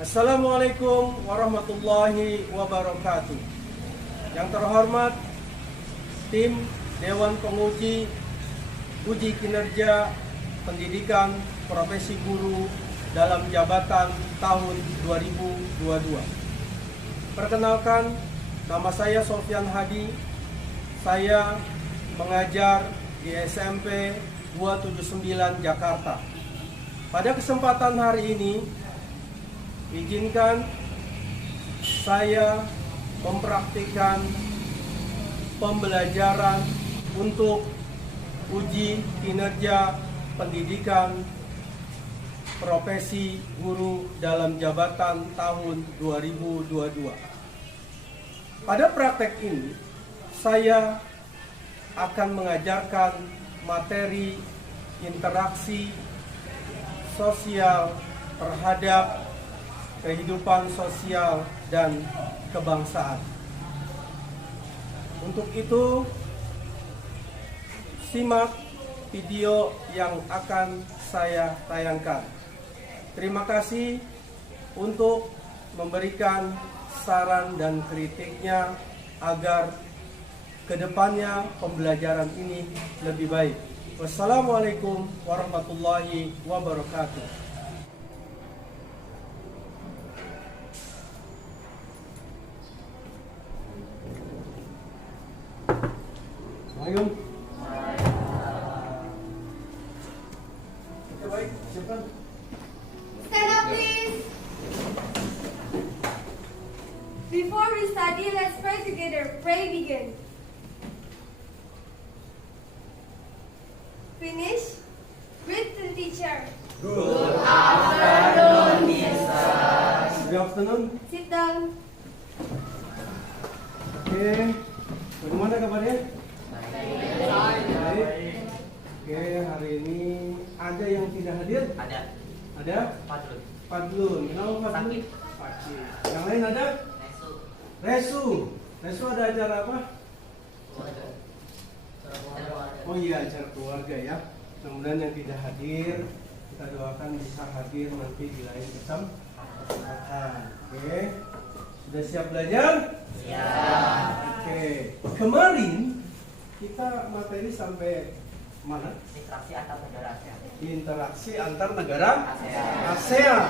Assalamualaikum warahmatullahi wabarakatuh. Yang terhormat tim Dewan Penguji Uji Kinerja Pendidikan Profesi Guru dalam jabatan tahun 2022. Perkenalkan, nama saya Sofyan Hadi. Saya mengajar di SMP 279 Jakarta. Pada kesempatan hari ini, izinkan saya mempraktikkan pembelajaran untuk uji kinerja pendidikan profesi guru dalam jabatan tahun 2022. Pada praktek ini, saya akan mengajarkan materi interaksi sosial terhadap kehidupan sosial dan kebangsaan. Untuk itu, simak video yang akan saya tayangkan. Terima kasih untuk memberikan saran dan kritiknya agar kedepannya pembelajaran ini lebih baik. Wassalamualaikum warahmatullahi wabarakatuh. Assalamualaikum. Baik, silakan. Stand up, please. Before we study, let's pray together. Pray begin. Finish. Greet to the teacher. Good afternoon, Mrs. Good afternoon. Sit down. Oke, bagaimana kabarnya? Baik. Oke, hari ini ada yang tidak hadir? Ada. Ada? Fadlun. Fadlun. Kenapa Fadlun? Sakit. Sakit. Yang lain ada? Nesu. Resu. Resu ada acara apa? Oh iya, acara keluarga ya. Mudah-mudahan yang tidak hadir, kita doakan bisa hadir nanti di lain kesempatan. Oke. Sudah siap belajar? Siap. Oke. Kemarin kita materi sampai mana? Interaksi antar negara ASEAN. Interaksi antar negara ASEAN. ASEAN.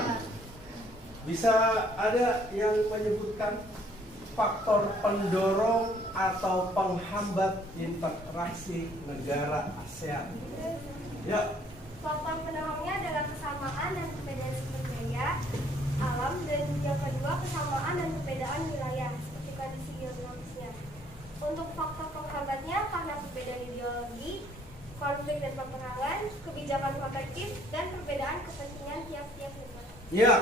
Bisa ada yang menyebutkan faktor pendorong atau penghambat interaksi negara ASEAN? Ya. Faktor pendorongnya adalah kesamaan dan perbedaan sumber daya alam, dan yang kedua kesamaan dan perbedaan wilayah seperti kondisi geografisnya. Untuk faktor penghambatnya karena perbedaan ideologi, konflik dan peperangan, kebijakan protektif, dan perbedaan kepentingan tiap-tiap negara. Ya,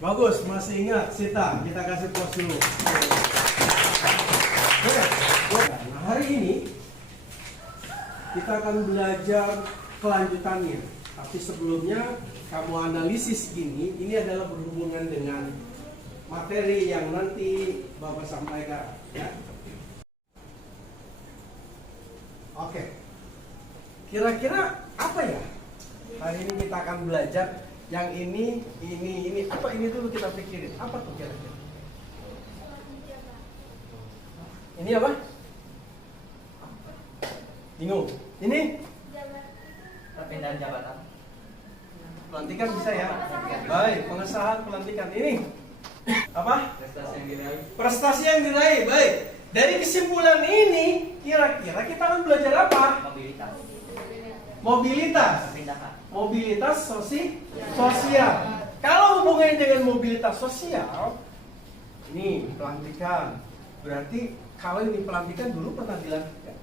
bagus, masih ingat Sita, kita kasih pos dulu. Nah, hari ini kita akan belajar kelanjutannya. Tapi sebelumnya kamu analisis ini adalah berhubungan dengan materi yang nanti Bapak sampaikan, ya. Oke. Kira-kira apa ya? Hari ini kita akan belajar yang ini apa ini dulu kita pikirin. Apa tuh kira-kira? Ini apa? Bingung. Ini Perpindahan jabatan. pelantikan bisa ya? Baik, pengesahan pelantikan ini. Apa? Prestasi yang diraih. Prestasi yang diraih. Baik. Dari kesimpulan ini, kira-kira kita akan belajar apa? Mobilitas. Mobilitas. Perpindahan. Mobilitas sosial. Kalau hubungannya dengan mobilitas sosial, ini pelantikan. Berarti kalau ini pelantikan dulu pernah dilantik?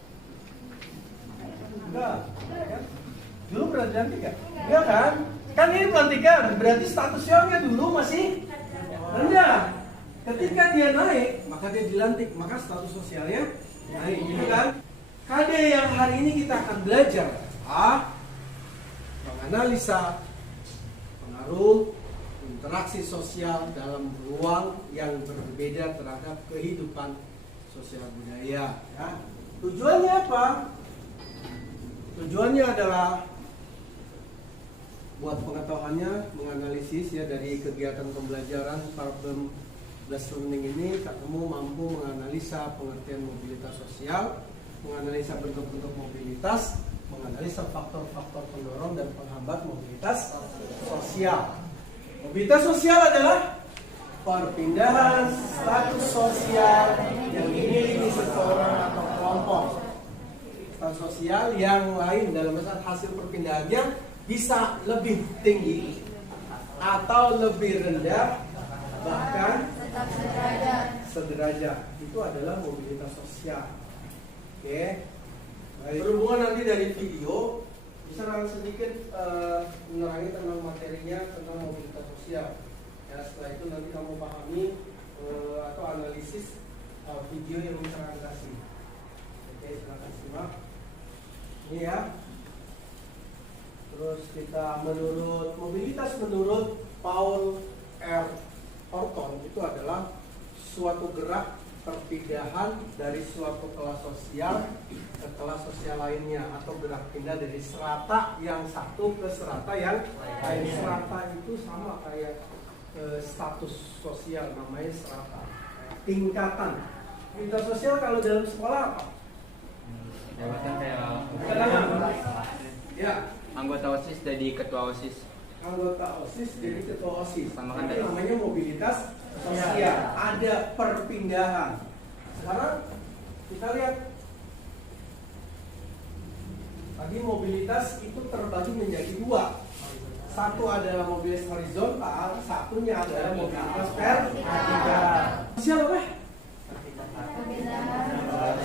Enggak. Kan? Dulu pernah dilantik nggak? Enggak kan? Kan ini pelantikan. Berarti status sosialnya dulu masih rendah. Ketika dia naik, maka dia dilantik, maka status sosialnya naik, gitu kan? KD yang hari ini kita akan belajar menganalisa pengaruh interaksi sosial dalam ruang yang berbeda terhadap kehidupan sosial budaya. Ya. Tujuannya apa? Tujuannya adalah buat pengetahuannya menganalisis ya dari kegiatan pembelajaran problem based learning ini kamu mampu menganalisa pengertian mobilitas sosial, menganalisa bentuk-bentuk mobilitas, menganalisa faktor-faktor pendorong dan penghambat mobilitas sosial. Mobilitas sosial adalah perpindahan status sosial yang dimiliki seseorang atau kelompok. Status sosial yang lain dalam hasil perpindahannya bisa lebih tinggi atau lebih rendah, bahkan sederajat. Itu adalah mobilitas sosial. Oke. Berhubungan nanti dari video bisa sedikit menerangi tentang materinya tentang mobilitas sosial. Ya, setelah itu nanti kamu pahami atau analisis video yang saya kasih. Oke, silakan simak. Ini ya. Terus kita mobilitas menurut Paul R. Horton itu adalah suatu gerak perpindahan dari suatu kelas sosial ke kelas sosial lainnya, atau gerak pindah dari strata yang satu ke strata yang lain. Strata itu sama kayak status sosial, namanya strata, tingkatan. Mobilitas sosial kalau dalam sekolah apa? Jabatan kayak Ya, anggota OSIS jadi ketua OSIS. anggota OSIS jadi ketua OSIS. Sama kan Itu namanya mobilitas sosial. Ada perpindahan. Sekarang kita lihat tadi mobilitas itu terbagi menjadi dua. Satu adalah mobilitas horizontal, satunya adalah mobilitas vertikal. Sosial apa?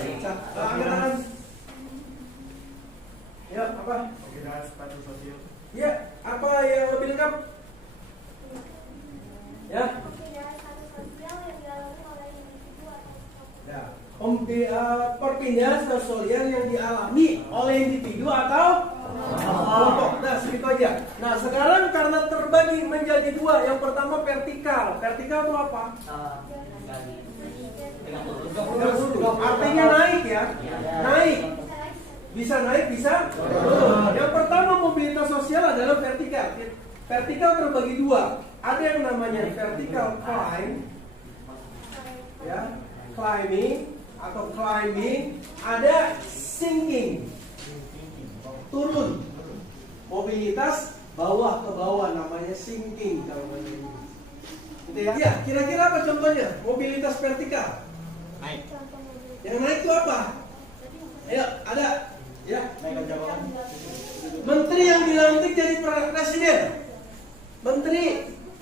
Angkat tangan. Ya, apa? Mobilitas status sosial. Ya, apa yang lebih lengkap? Ya. Perpindahan status sosial yang dialami oleh individu atau kelompok. Ya. Perpindahan status sosial yang dialami oleh individu atau kelompok. Nah, segitu aja. Nah, sekarang karena terbagi menjadi dua. Yang pertama vertikal. Vertikal itu apa? Artinya naik ya. Naik. Bisa naik, bisa turun. Yang pertama mobilitas sosial adalah vertikal. Vertikal terbagi dua. Ada yang namanya vertical climb, ya, climbing atau climbing. Ada sinking, turun. Mobilitas bawah ke bawah namanya sinking kalau bahasa Inggris. Gitu ya. Ya, kira-kira apa contohnya? Mobilitas vertikal. Naik. Yang naik itu apa? Ayo, ada. Ya. Naikkan jabatan. Menteri yang dilantik jadi presiden. Menteri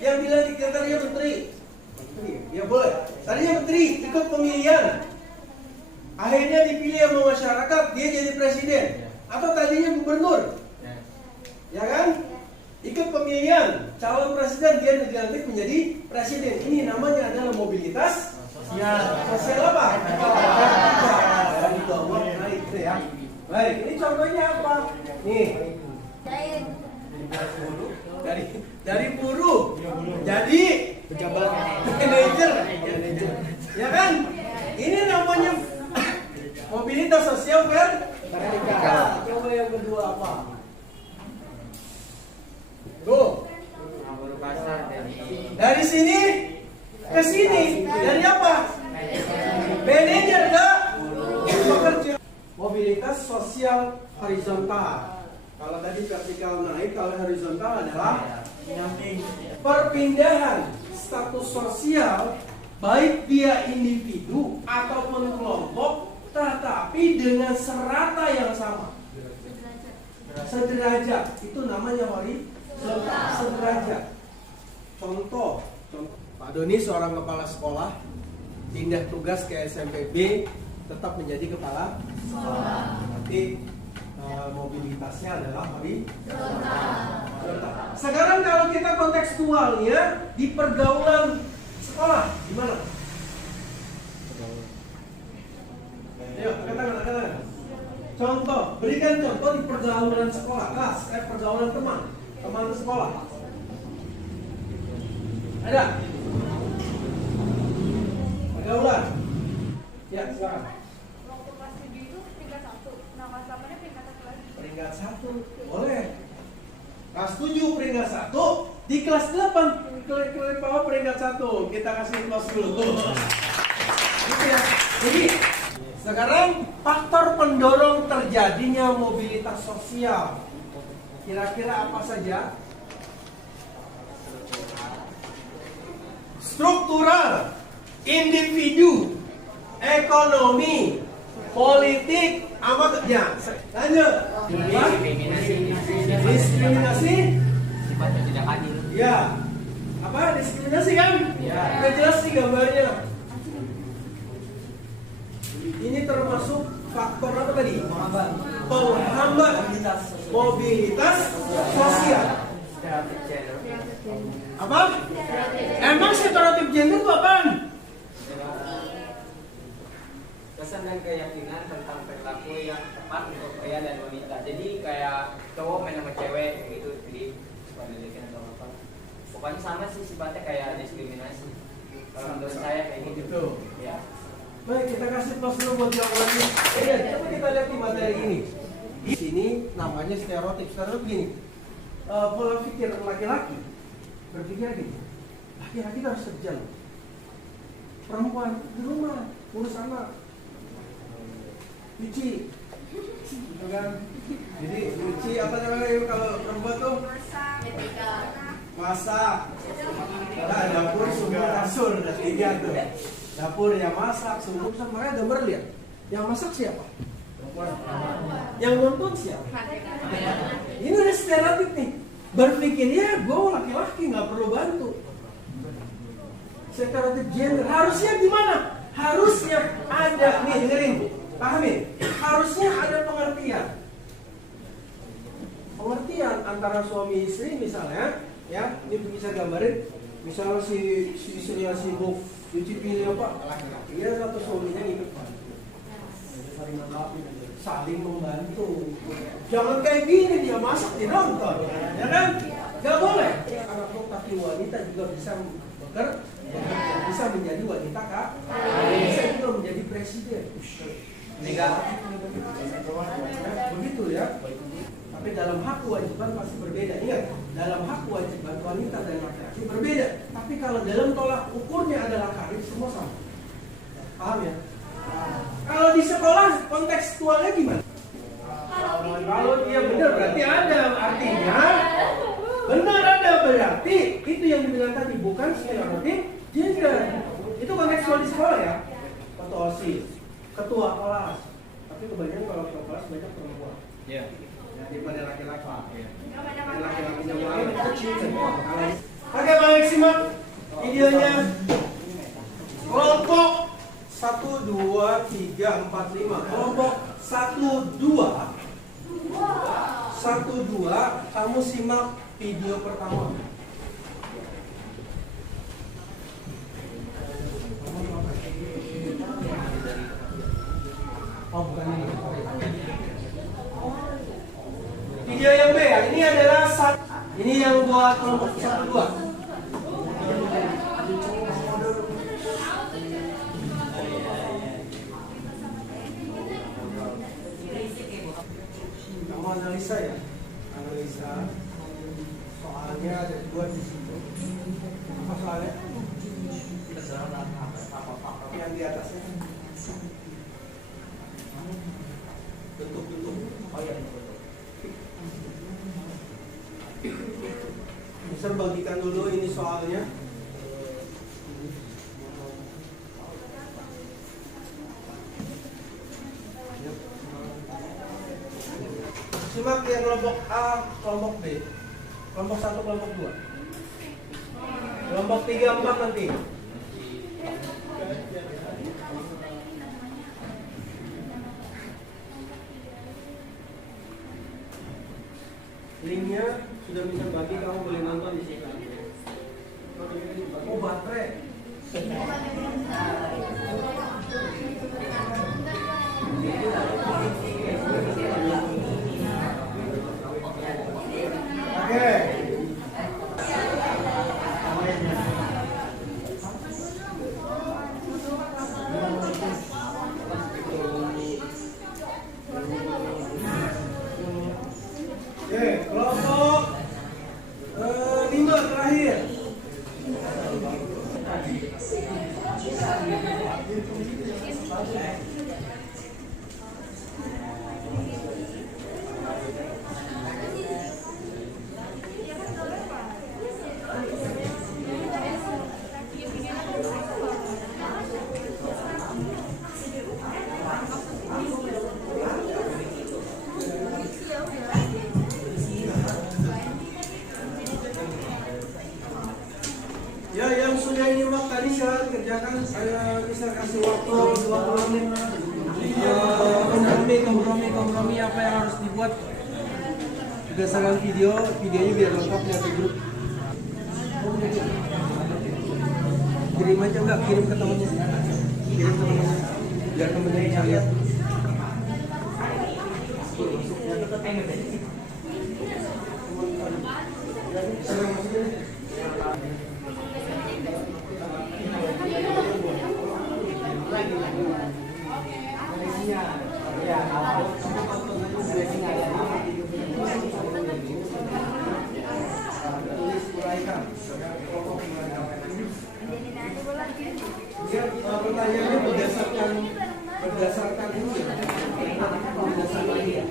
yang dilantik, yang tadinya menteri. Menteri, ya boleh. Tadinya menteri ikut pemilihan. Akhirnya dipilih sama masyarakat, dia jadi presiden. Atau tadinya gubernur. Ya kan? Ikut pemilihan, calon presiden, dia dilantik menjadi presiden. Ini namanya adalah mobilitas sosial. Sosial apa? Dari bawah naik gitu ya. Baik, ini contohnya apa? Nih, dari buruh jadi pejabat, manajer, ya kan? Ini namanya mobilitas sosial vertikal. Coba yang kedua apa? Tuh, Guru pasar dari sini ke sini, dari apa? Manajer ke pekerja. Mobilitas sosial horizontal. Kalau tadi vertikal naik, kalau horizontal adalah perpindahan status sosial, baik dia individu ataupun kelompok, tetapi dengan serata yang sama. Sederajat, itu namanya horizontal. Sederajat. Contoh, Pak Doni seorang kepala sekolah, pindah tugas ke SMP B, tetap menjadi kepala sekolah. Tapi mobilitasnya adalah horizontal. Sekarang kalau kita kontekstualnya di pergaulan sekolah, gimana? Ayo, katakan. Contoh, berikan contoh di pergaulan sekolah, kelas, pergaulan teman sekolah. Ada? Pergaulan. Ya, silakan. Waktu kelas 7 itu peringkat 1. Nah, kelas 8-nya peringkat 1 lagi. Peringkat 1, boleh. Kelas 7 peringkat 1, di kelas 8 kalian bawa peringkat 1. Kita kasih kelas dulu. Gitu ya. Jadi sekarang faktor pendorong terjadinya mobilitas sosial. Kira-kira apa saja? Struktural, individu, ekonomi, politik, apa ya? Lanjut. Diskriminasi. Sifatnya tidak adil. Ya. Apa? Diskriminasi kan? Ya. Udah jelas sih gambarnya. Ini termasuk faktor apa tadi? Penghambat mobilitas sosial. Apa? Emang stereotip gender itu apaan? Kesan dan keyakinan tentang perilaku yang tepat untuk pria dan wanita. Jadi kayak cowok main sama cewek kayak gitu, jadi suka diledekin atau apa. Pokoknya sama sih sifatnya kayak diskriminasi. Kalau menurut saya kayak gitu. Ya. Baik, kita kasih plus dulu buat jawabannya. Coba kita lihat di materi ini. Di sini namanya stereotip. Stereotip gini. Pola pikir laki-laki berpikir gini. Laki-laki harus kerja loh. Perempuan di rumah urus anak, cuci, gitu kan? Jadi cuci apa namanya kalau perempuan tuh? Masak. Nah, dapur, sumber, kasur, ada 3 tuh. Dapur yang masak, sumber, makanya gambar lihat. Yang masak siapa? Yang nonton siapa? Ini udah stereotip nih. Berpikirnya gue laki-laki nggak perlu bantu. Stereotip gender harusnya gimana? Harusnya ada nih, dengerin, pahamin. Harusnya ada pengertian antara suami istri misalnya, ya. Ini bisa gambarin, misalnya si istrinya sibuk cuci piring apa, dia satu suaminya ikut saling membantu. Jangan kayak gini dia masak dia nonton, ya kan? Gak boleh. Anak tapi wanita juga bisa bekerja, bisa menjadi wanita kak, bisa juga menjadi presiden. Begitu ya. Tapi dalam hak kewajiban pasti berbeda. Ingat, dalam hak kewajiban wanita dan laki-laki berbeda. Tapi kalau dalam tolak ukurnya adalah karir, semua sama. Paham ya? Kalau di sekolah kontekstualnya gimana? Kalau dia benar berarti ada, artinya benar ada berarti itu yang dibilang tadi bukan stereotip gender. Itu kontekstual di sekolah ya. Ketua OSIS, ketua kelas. Tapi kebanyakan kalau ketua kelas banyak perempuan. Iya. Daripada laki-laki. Laki-lakinya malah kecil semua. Oke, baik, simak videonya. Kelompok 1, 2, 3, 4, 5. Kelompok 1, 2. 1, 2. Kamu simak video pertama. Oh, bukan ini. Video yang B ya. Ini adalah ini yang buat kelompok 1, 2. Kamu analisa ya, analisa soalnya ada 2 di situ. Apa soalnya? Yang di atasnya. Bentuk-bentuk. Oh ya. Bisa bagikan dulu ini soalnya. Simak yang kelompok A, kelompok B, kelompok 1, kelompok 2, kelompok 3, 4 nanti. Linknya sudah bisa bagi, kamu boleh nonton di sini. Oh, baterai. Oke. Oke, kelompok dapat berdasarkan videonya biar lengkap di satu grup. Kirim aja enggak, kirim ke temannya. Kirim ke temannya. Biar temennya bisa lihat. Pertanyaannya berdasarkan ini ya. Berdasarkan ini ya.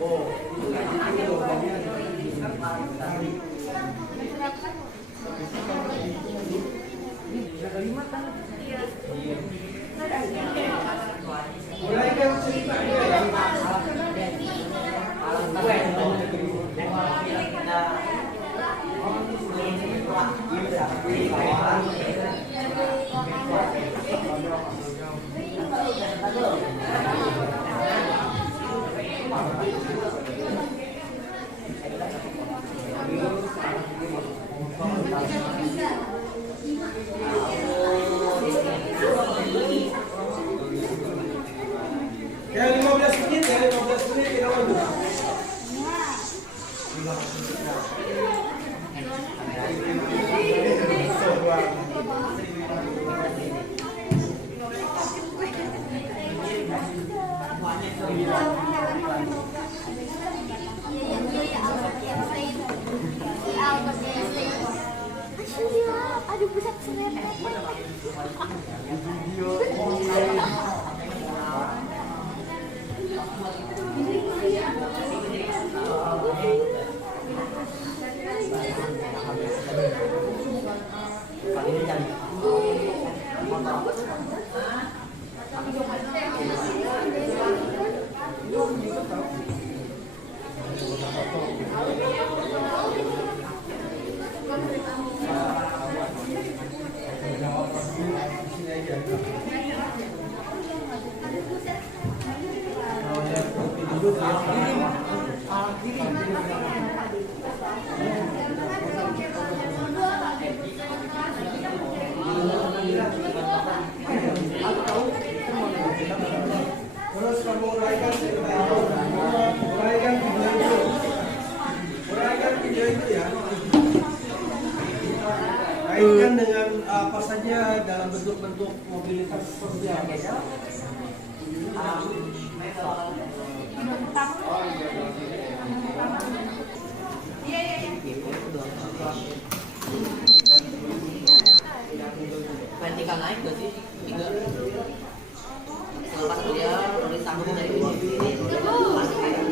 Oh, itu jawabannya. Kalimantan. Mulai kan cerita ya 15 menit kita lanjut. Aduh, pusat seret. Terus kamu uraikan video itu ya. Kaitkan dengan apa saja dalam bentuk-bentuk mobilitas sosial. Vertikal naik gak sih? 3. Selepas dia tulis sambung dari sini pasti kayak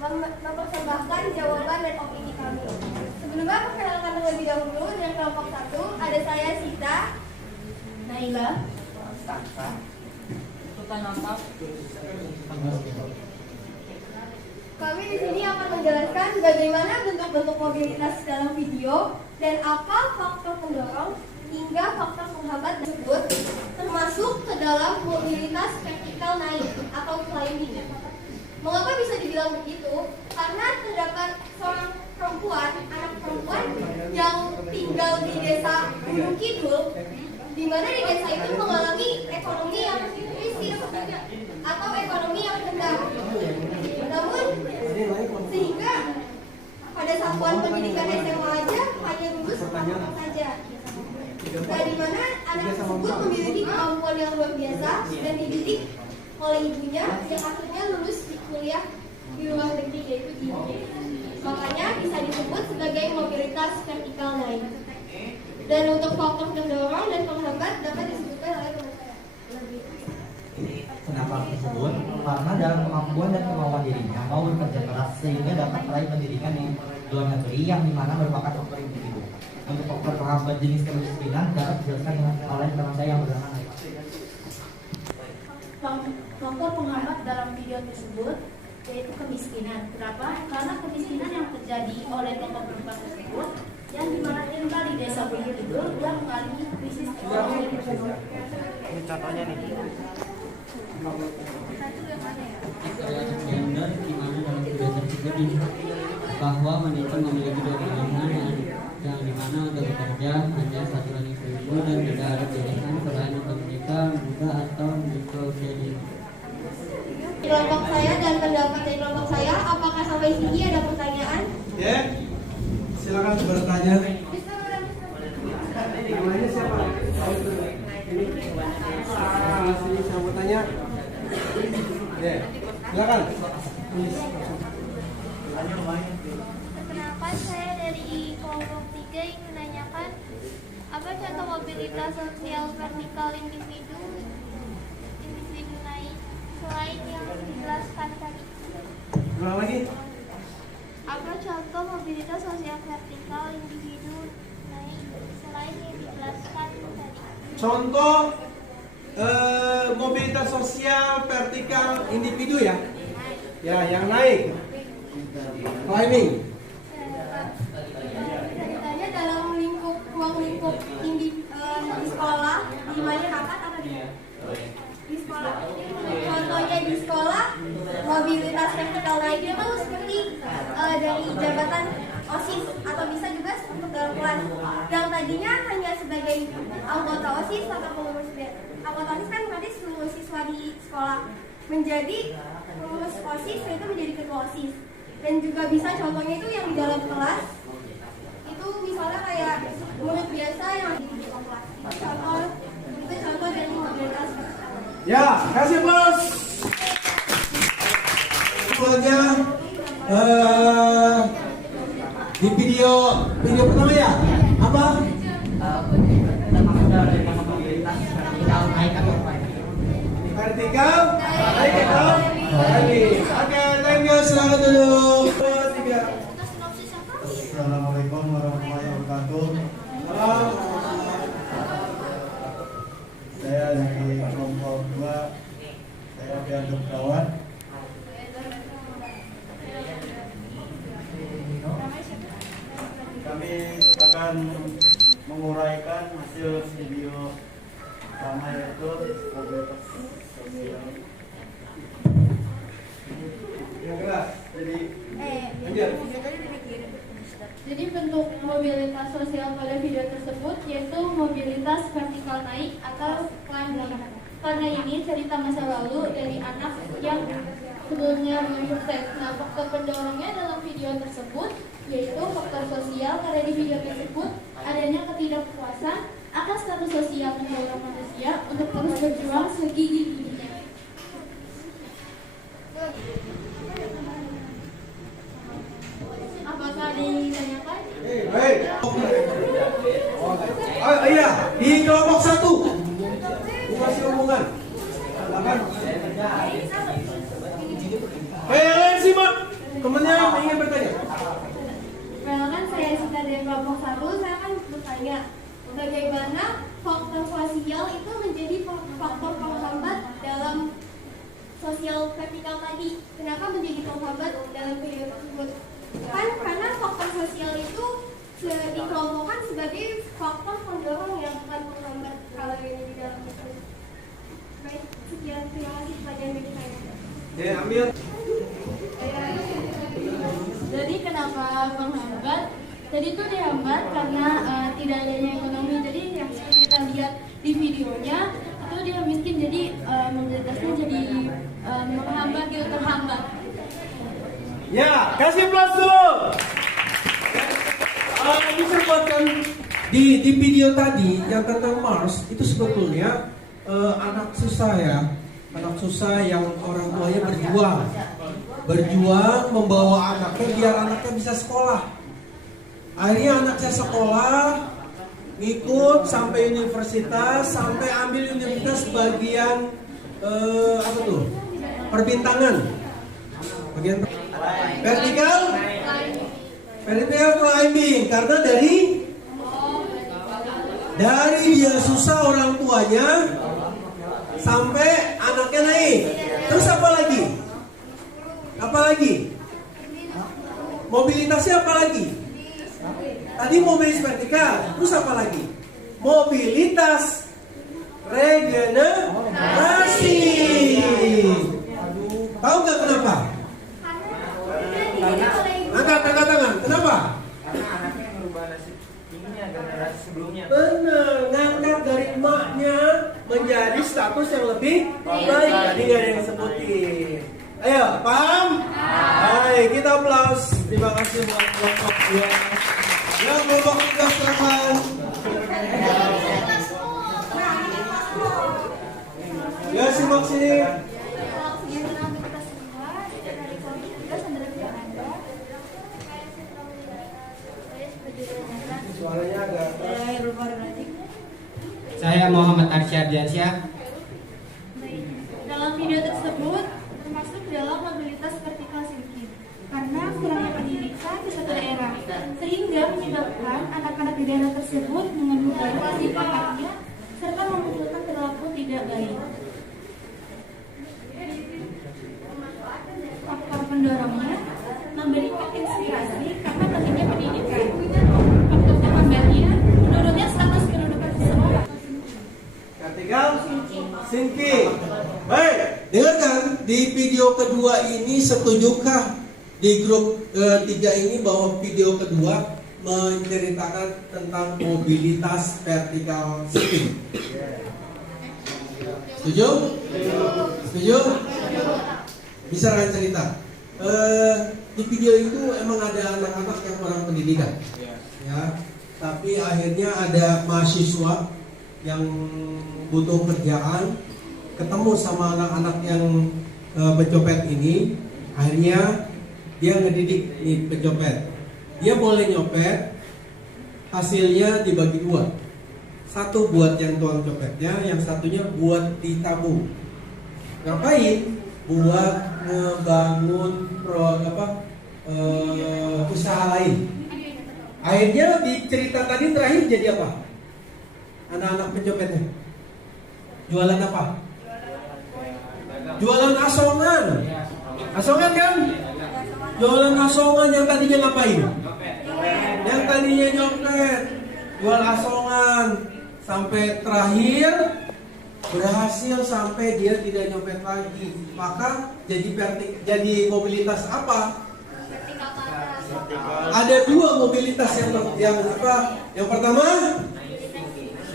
mempersembahkan jawaban dan opini kami. Sebelumnya perkenalkan terlebih dahulu dengan kelompok 1 ada saya Sita, Naila, Kami di sini akan menjelaskan bagaimana bentuk-bentuk mobilitas dalam video dan apa faktor pendorong hingga faktor penghambat tersebut, termasuk ke dalam mobilitas vertikal naik atau climbing. Mengapa bisa dibilang begitu? Karena terdapat seorang perempuan, anak perempuan yang tinggal di desa Gunung Kidul, di mana di desa itu mengalami ekonomi yang miskin atau ekonomi yang rendah. Namun sehingga pada satuan pendidikan SMA aja hanya lulus 4 saja. Dari mana anak tersebut memiliki kemampuan yang luar biasa dan dididik oleh ibunya yang akhirnya lulus di kuliah di luar negeri yaitu di UK. Makanya bisa disebut sebagai mobilitas vertikal naik. Dan untuk faktor pendorong dan penghambat dapat disebutkan oleh teman saya. Kenapa tersebut? Karena dalam kemampuan dan kemauan dirinya mau bekerja keras sehingga dapat meraih pendidikan di luar negeri yang dimana merupakan faktor individu. Untuk faktor penghambat jenis kemiskinan dapat dijelaskan oleh teman saya yang bernama Naila. Faktor penghambat dalam video tersebut yaitu kemiskinan. Kenapa? Karena kemiskinan yang terjadi oleh tokoh perempuan tersebut yang dimana tinggal di desa Gunung Kidul yang mengalami krisis ekonomi. Ini contohnya nih. Gender di mana dalam video tersebut bahwa wanita memiliki dua pilihan yang dimana untuk bekerja hanya satu individu dan tidak ada pilihan selain untuk menikah, muda atau berusia dini. Kelompok saya dan pendapat dari kelompok saya, apakah sampai sini ada pertanyaan? Ya, silakan bertanya. Namanya siapa? Sini saya mau tanya. Ya, silakan. Perkenalkan, saya dari kelompok 3 ingin menanyakan apa contoh mobilitas sosial vertikal individu naik selain yang dijelaskan tadi. Ulang lagi. Apa contoh mobilitas sosial vertikal individu naik selain yang dijelaskan tadi? Contoh mobilitas sosial vertikal individu ya. Ya, yang naik. Climbing. Ceritanya dalam ruang lingkup di sekolah, di mana rapat apa di sekolah. Contohnya di sekolah, mobilitas vertikal naik itu seperti dari jabatan OSIS atau bisa juga untuk dalam kelas. Yang tadinya hanya sebagai anggota OSIS atau pengurus anggota OSIS kan berarti seluruh siswa di sekolah menjadi pengurus OSIS itu menjadi ketua OSIS. Dan juga bisa contohnya itu yang di dalam kelas itu misalnya kayak murid biasa yang di kelas. Contoh dari mobilitas vertikal. Ya, kasih bos. Itu aja di video pertama ya. Apa? Vertikal naik atau climbing. Vertikal naik atau climbing. Oke, thank you. Selamat dulu. 3. Assalamualaikum warahmatullahi wabarakatuh. Saya dari kelompok 2. Saya dianggap kawan. Kami akan menguraikan hasil video pertama yaitu mobilitas sosial. Yang keras. Jadi lanjut. Jadi bentuk mobilitas sosial pada video tersebut yaitu mobilitas vertikal naik atau climbing. Karena ini cerita masa lalu dari anak yang sebelumnya belum sukses. Nah, faktor pendorongnya dalam video tersebut yaitu faktor sosial, karena di video tersebut adanya ketidakpuasan akan status sosial mendorong manusia untuk terus berjuang segigi-giginya. Apakah ada yang ditanyakan? Hei. Oh iya, di kelompok 1. Masih omongan. Silakan. Hei, yang lain simak. Temannya ingin bertanya. Perkenalkan, saya Sita dari kelompok 1. Saya akan bertanya, bagaimana faktor sosial itu menjadi faktor penghambat dalam sosial vertikal tadi? Kenapa menjadi penghambat dalam video tersebut? Kan karena faktor sosial itu dikelompokkan sebagai faktor pendorong yang bukan penghambat kalau ini di dalam itu. Baik, sekian, terima kasih pelajaran dari saya. Ya, ambil. Jadi kenapa menghambat? Jadi itu dihambat karena tidak adanya ekonomi. Jadi yang seperti kita lihat di videonya itu dia miskin, jadi mobilitasnya jadi menghambat gitu, terhambat. Ya, kasih plus dulu. Disebutkan di video tadi yang tentang Mars itu sebetulnya anak susah ya, anak susah yang orang tuanya berjuang membawa anaknya biar anaknya bisa sekolah. Akhirnya anaknya sekolah, ngikut sampai universitas, sampai ambil universitas bagian apa tuh? Perbintangan. Bagian vertikal climbing, karena dari dia susah orang tuanya sampai anaknya naik. Terus apa lagi? Apa lagi? Mobilitasnya apa lagi? Tadi mobilitas vertikal, terus apa lagi? Mobilitas regenerasi. Tahu nggak kenapa? Angkat tangan. Kenapa? Karena anaknya merubah nasib ininya generasi sebelumnya. Benar, ngangkat dari emaknya menjadi status yang lebih baik. Tadi nggak ada yang sebutin. Ayo, paham? Baik, kita aplaus. Terima kasih buat kelompoknya. Ya, kelompok kita silakan. Ya, simak sini. Suaranya agak. Saya Muhammad Arsyad Diansyah. Dalam video tersebut termasuk dalam mobilitas vertikal sinking karena kurangnya pendidikan di suatu daerah sehingga menyebabkan anak-anak di daerah tersebut mengandung sifatnya serta memunculkan perilaku tidak baik. Faktor pendorongnya memberikan inspirasi karena pentingnya pendidikan. Faktor penghambatnya menurunnya status kedudukan seseorang. Vertikal sinking. Baik, dengarkan di video kedua ini, setujukah di grup 3 ini bahwa video kedua menceritakan tentang mobilitas vertikal sinking? Setuju? Setuju? Bisa kan cerita? Di video itu emang ada anak-anak yang kurang pendidikan, ya. Tapi akhirnya ada mahasiswa yang butuh kerjaan, ketemu sama anak-anak yang pencopet ini. Akhirnya dia ngedidik nih pencopet. Dia boleh nyopet, hasilnya dibagi 2. Satu buat yang tukang copetnya, yang satunya buat ditabung. Ngapain? Buat ngebangun usaha lain. Akhirnya di cerita tadi terakhir jadi apa? Anak-anak pencopetnya jualan apa? Jualan asongan. Asongan kan? Jualan asongan. Yang tadinya ngapain? Yang tadinya nyopet, jual asongan. Sampai terakhir berhasil sampai dia tidak nyopet lagi. Maka jadi mobilitas apa? Ada 2 mobilitas yang apa? Yang pertama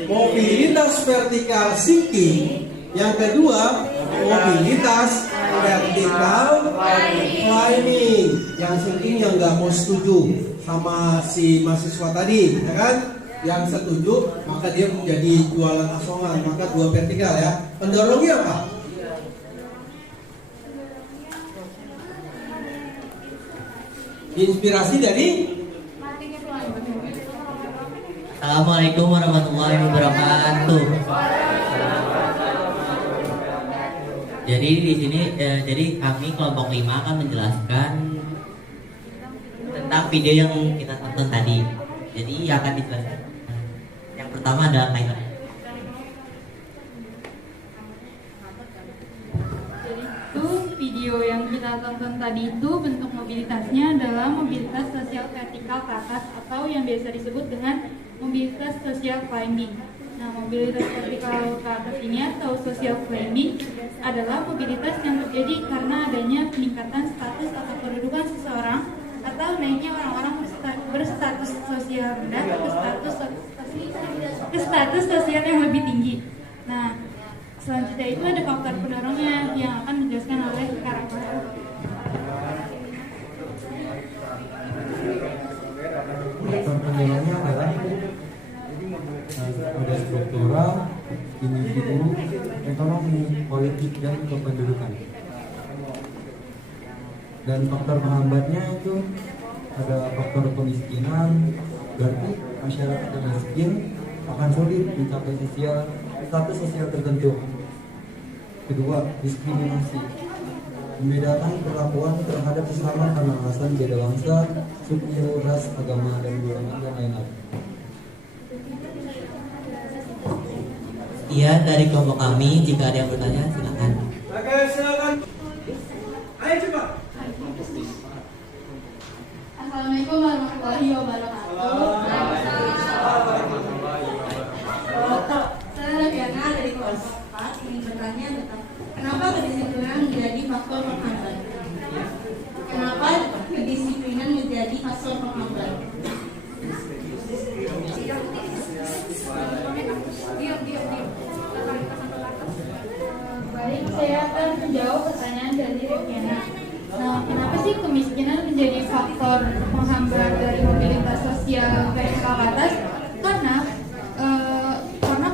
mobilitas vertikal sinking, yang kedua mobilitas vertikal climbing. Yang sinking yang nggak mau setuju sama si mahasiswa tadi, ya kan? Yang setuju maka dia menjadi jualan asongan, maka 2 vertikal ya. Pendorongnya apa? Inspirasi dari Assalamualaikum warahmatullahi wabarakatuh. Jadi di sini jadi kami kelompok 5 akan menjelaskan tentang video yang kita tonton tadi. Jadi yang akan dijelaskan. Yang pertama adalah Kailan. Itu video yang kita tonton tadi itu bentuk mobilitasnya adalah mobilitas sosial vertikal ke atas atau yang biasa disebut dengan mobilitas social climbing. Nah, mobilitas vertikal ke atas ini atau social climbing adalah mobilitas yang terjadi karena adanya peningkatan status atau kedudukan seseorang atau naiknya orang-orang berstatus sosial rendah ke status sosial yang lebih tinggi. Nah, selanjutnya itu ada faktor pendorongnya yang akan dijelaskan oleh karakter. Faktor pendorongnya adalah ada struktural, individu, ekonomi, politik, dan kependudukan. Dan faktor penghambatnya itu ada faktor kemiskinan, berarti masyarakat yang miskin akan sulit mencapai status sosial tertentu. Kedua, diskriminasi, membedakan perlakuan terhadap sesama karena alasan beda bangsa, suku, ras, agama, dan golongan dan lain-lain. Iya, dari kelompok kami, jika ada yang bertanya silakan. Oke, silakan. Ayo cepat. Assalamualaikum warahmatullahi wabarakatuh. Saya Rafiana dari kelas 4 ingin bertanya tentang kenapa kedisiplinan menjadi faktor penghambat. Kenapa kedisiplinan menjadi faktor penghambat? Baik, saya akan menjawab pertanyaan dari Rafiana. Nah, kenapa sih kemiskinan menjadi faktor penghambat dari mobilitas sosial vertikal ke atas? Karena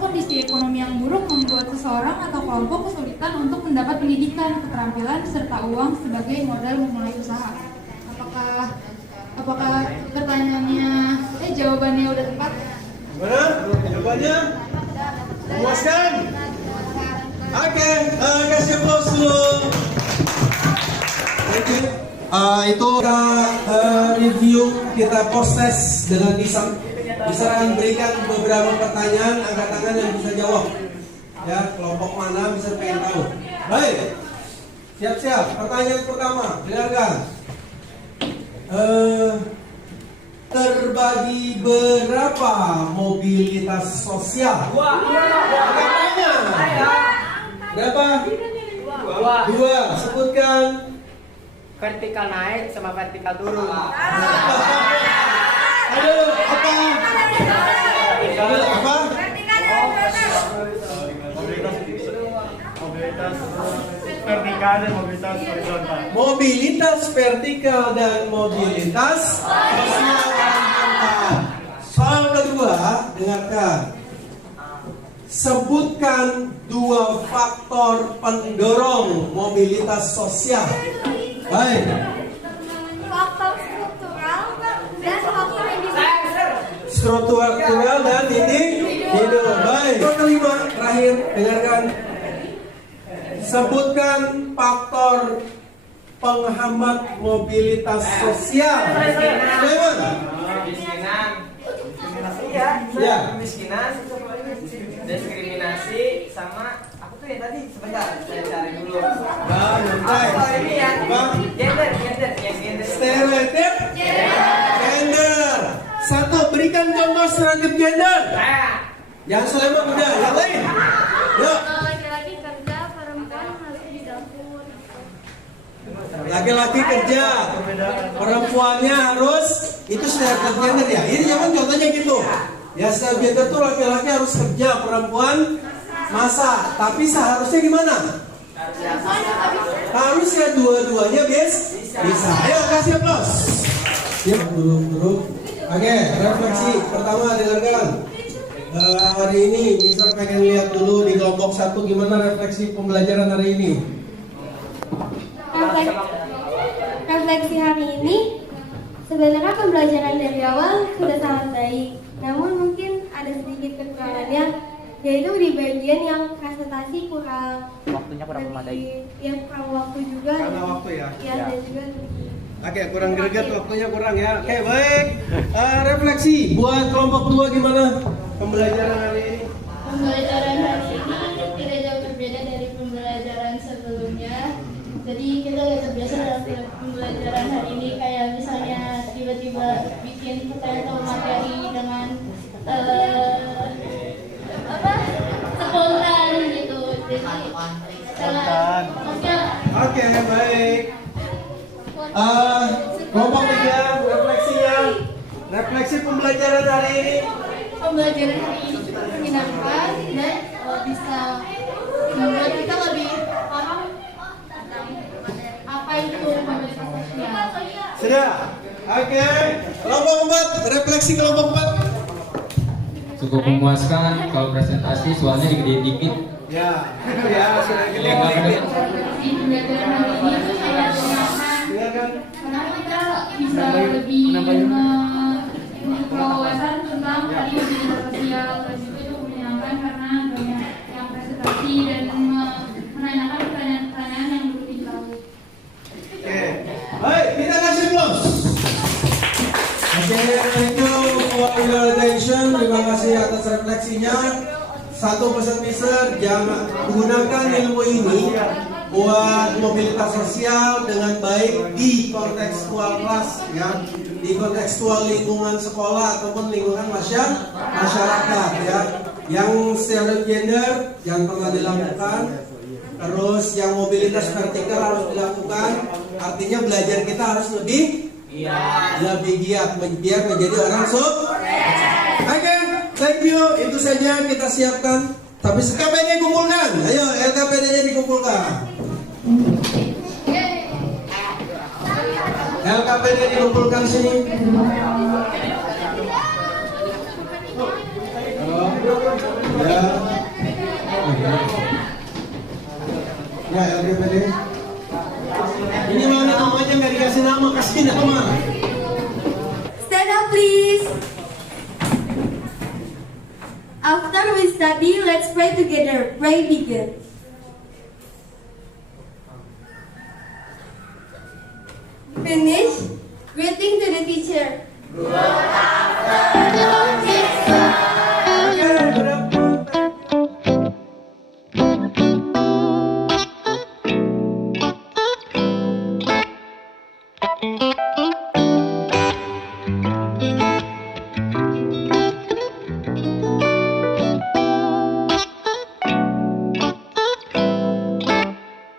kondisi ekonomi yang buruk membuat seseorang atau kelompok kesulitan untuk mendapat pendidikan, keterampilan, serta uang sebagai modal memulai usaha. Apakah pertanyaannya, jawabannya udah tepat? Mana? Jawabannya? Memuaskan? Oke, kasih aplaus dulu. Oke, itu kita review, kita proses dengan Nisa. Bisa akan berikan beberapa pertanyaan, angkat tangan yang bisa jawab. Ya, kelompok mana bisa pengen tahu. Baik, siap-siap. Pertanyaan pertama, dengarkan. Terbagi berapa mobilitas sosial? Katanya. Berapa? Dua. Sebutkan. Vertikal naik sama vertikal turun. Aduh, apa? Apa? Mobilitas vertikal dan mobilitas horizontal. Mobilitas vertikal dan mobilitas horizontal. Soal kedua, dengarkan. Sebutkan dua faktor pendorong mobilitas sosial. Baik. Faktor struktural dan faktor individu. Struktural dan individu. Baik. Yang kelima, terakhir, dengarkan. Sebutkan faktor penghambat mobilitas sosial. Kemiskinan. Ya. Kemiskinan, diskriminasi, sama aku tuh yang tadi sebentar saya cari dulu. Apa ini ya? Gender. Stereotip gender. Satu, berikan contoh stereotip gender. Yang Sulaiman udah, yang lain. Yuk. Laki-laki kerja, perempuan harus di dapur. Laki-laki kerja, perempuannya harus, itu stereotip gender ya. Ini jangan contohnya gitu. Ya stereotip gender tuh laki-laki harus kerja, perempuan masak. Tapi seharusnya gimana? Harusnya dua-duanya bisa. Ayo kasih aplaus. Siap, duduk. Oke, refleksi pertama dengarkan. Hari ini Mister pengen lihat dulu di kelompok 1 gimana refleksi pembelajaran hari ini. Refleksi hari ini sebenarnya pembelajaran dari awal sudah sangat baik. Namun mungkin ada sedikit kekurangannya, yaitu di bagian yang presentasi kurang. Waktunya kurang memadai. Ya kurang waktu juga. Karena waktu ya. Ya dan juga Oke, kurang greget waktunya kurang ya. Oke, baik. Refleksi buat kelompok 2 gimana pembelajaran hari ini? Pembelajaran hari ini tidak jauh berbeda dari pembelajaran sebelumnya. Jadi kita udah terbiasa dalam pembelajaran hari ini, kayak misalnya tiba-tiba bikin pertanyaan atau materi dengan spontan gitu. Jadi sangat Oke, baik. Kelompok 3 refleksinya. Refleksi pembelajaran hari ini. pembelajaran hari ini cukup menyenangkan dan bisa membuat kita lebih paham apa itu mobilitas sosial. Sudah. Oke. Kelompok 4, refleksi kelompok 4. Cukup memuaskan kalau presentasi soalnya digedein dikit. Ya, itu ya sudah gede. Di pembelajaran hari ini itu sangat menyenangkan karena kita bisa lebih berwawasan tentang tadi mobilitas sosial. Dan juga itu menyenangkan karena banyak yang presentasi dan menanyakan pertanyaan-pertanyaan yang belum ditahu. Oke. Baik, kita kasih plus. Oke, thank you for your attention. Terima kasih atas refleksinya. Satu pesan jangan gunakan ilmu ini buat mobilitas sosial dengan baik di kontekstual kelas, ya, di kontekstual lingkungan sekolah ataupun lingkungan masyarakat, ya. Yang secara gender jangan pernah dilakukan. Terus yang mobilitas vertikal harus dilakukan. Artinya belajar kita harus lebih giat biar menjadi orang Oke, thank you. Itu saja kita siapkan. Tapi LKPD kumpulkan. Ayo, LKPD-nya dikumpulkan. LKPD dikumpulkan sini. Halo. Ya, LKPD. Ini mana namanya nggak dikasih nama, kasih nama. Stand up, please. After we study, let's pray together. Pray begin. Finish. Greeting to the teacher.